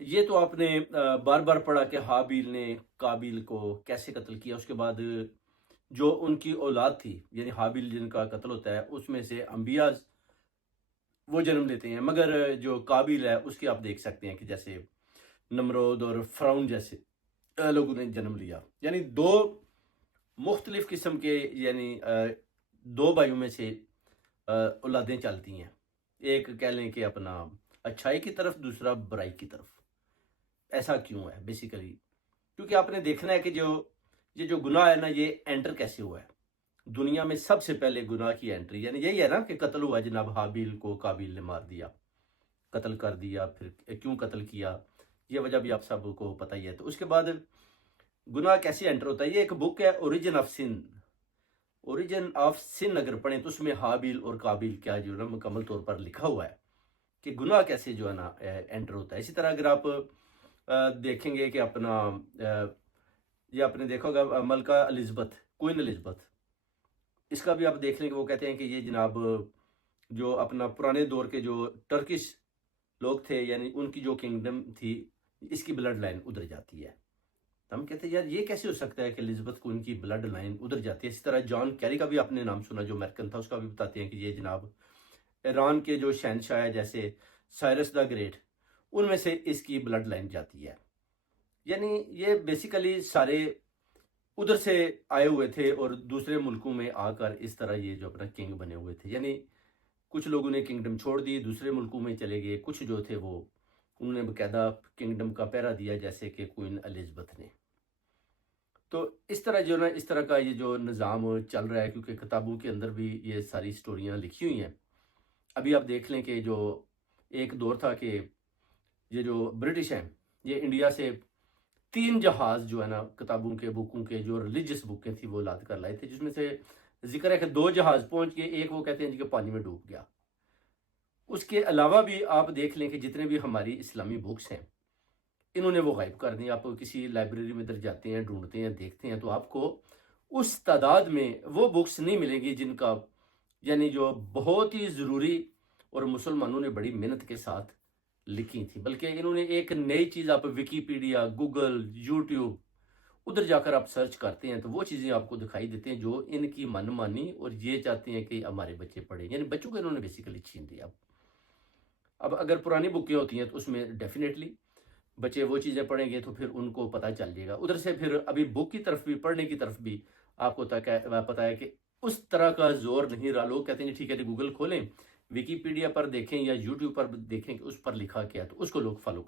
یہ تو آپ نے بار بار پڑھا کہ حابیل نے قابیل کو کیسے قتل کیا، اس کے بعد جو ان کی اولاد تھی، یعنی حابیل جن کا قتل ہوتا ہے اس میں سے انبیاء وہ جنم لیتے ہیں، مگر جو قابیل ہے اس کی آپ دیکھ سکتے ہیں کہ جیسے نمرود اور فرعون جیسے لوگوں نے جنم لیا، یعنی دو مختلف قسم کے، یعنی دو بھائیوں میں سے اولادیں چلتی ہیں، ایک کہہ لیں کہ اپنا اچھائی کی طرف، دوسرا برائی کی طرف۔ ایسا کیوں ہے بیسیکلی؟ کیونکہ آپ نے دیکھنا ہے کہ یہ جو گناہ ہے نا، یہ انٹر کیسے ہوا ہے دنیا میں؟ سب سے پہلے گناہ کی انٹری یعنی یہی ہے نا کہ قتل ہوا جناب، حابیل کو قابیل نے مار دیا، قتل کر دیا۔ پھر کیوں قتل کیا، یہ وجہ بھی آپ سب کو پتہ ہی ہے۔ تو اس کے بعد گناہ کیسے انٹر ہوتا ہے؟ یہ ایک بک ہے origin of sun, origin of sun اگر پڑھیں تو اس میں حابیل اور قابیل کیا جو ہے نا مکمل طور پر لکھا ہوا ہے کہ گناہ کیسے جو ہے نا انٹر ہوتا ہے۔ اسی طرح اگر آپ دیکھیں گے کہ اپنا یہ آپ نے دیکھا ہوگا ملکہ الزبتھ، کوئن الزبتھ، اس کا بھی آپ دیکھ لیں کہ وہ کہتے ہیں کہ یہ جناب جو اپنا پرانے دور کے جو ٹرکش لوگ تھے، یعنی ان کی جو کنگڈم تھی، اس کی بلڈ لائن ادھر جاتی ہے۔ ہم کہتے ہیں یار یہ کیسے ہو سکتا ہے کہ الزبتھ کو ان کی بلڈ لائن ادھر جاتی ہے۔ اسی طرح جان کیری کا بھی آپ نے نام سنا، جو امریکن تھا، اس کا بھی بتاتے ہیں کہ یہ جناب ایران کے جو شہنشاہ ہے جیسے سائرس دا گریٹ، ان میں سے اس کی بلڈ لائن جاتی ہے۔ یعنی یہ بیسیکلی سارے ادھر سے آئے ہوئے تھے اور دوسرے ملکوں میں آ کر اس طرح یہ جو اپنا کنگ بنے ہوئے تھے۔ یعنی کچھ لوگوں نے کنگڈم چھوڑ دی، دوسرے ملکوں میں چلے گئے، کچھ جو تھے وہ انہوں نے باقاعدہ کنگڈم کا پہرا دیا، جیسے کہ کوئن الزبتھ نے۔ تو اس طرح جو نا، اس طرح کا یہ جو نظام چل رہا ہے، کیونکہ کتابوں کے اندر بھی یہ ساری سٹوریاں لکھی ہوئی ہیں۔ ابھی آپ دیکھ لیں کہ جو ایک دور تھا کہ یہ جو برٹش ہیں، یہ انڈیا سے 3 جہاز جو ہے نا کتابوں کے بکوں کے جو ریلیجس بکیں تھیں وہ لاد کر لائے تھے، جس میں سے ذکر ہے کہ 2 جہاز پہنچ گئے، ایک وہ کہتے ہیں جی کہ پانی میں ڈوب گیا۔ اس کے علاوہ بھی آپ دیکھ لیں کہ جتنے بھی ہماری اسلامی بکس ہیں، انہوں نے وہ غائب کر دیں۔ آپ کسی لائبریری میں ادھر جاتے ہیں، ڈھونڈتے ہیں، دیکھتے ہیں، تو آپ کو اس تعداد میں وہ بکس نہیں ملیں گی جن کا یعنی جو بہت ہی ضروری اور مسلمانوں نے بڑی محنت کے ساتھ لکھی تھی، بلکہ انہوں نے ایک نئی چیز، آپ ویکیپیڈیا، گوگل، یوٹیوب، ادھر جا کر آپ سرچ کرتے ہیں تو وہ چیزیں آپ کو دکھائی دیتے ہیں جو ان کی من مانی، اور یہ چاہتے ہیں کہ ہمارے بچے پڑھیں، یعنی بچوں کو انہوں نے بیسیکلی چھین دیا۔ اب اگر پرانی بکیں ہوتی ہیں تو اس میں ڈیفینیٹلی بچے وہ چیزیں پڑھیں گے تو پھر ان کو پتہ چل جائے گا ادھر سے۔ پھر ابھی بک کی طرف بھی، پڑھنے کی طرف بھی آپ کو پتہ ہے کہ اس طرح کا زور نہیں رہا۔ لوگ کہتے ہیں ٹھیک ہے جی گوگل کھولیں، ویکیپیڈیا پر دیکھیں یا یوٹیوب پر دیکھیں کہ اس پر لکھا کیا، تو اس کو لوگ فالو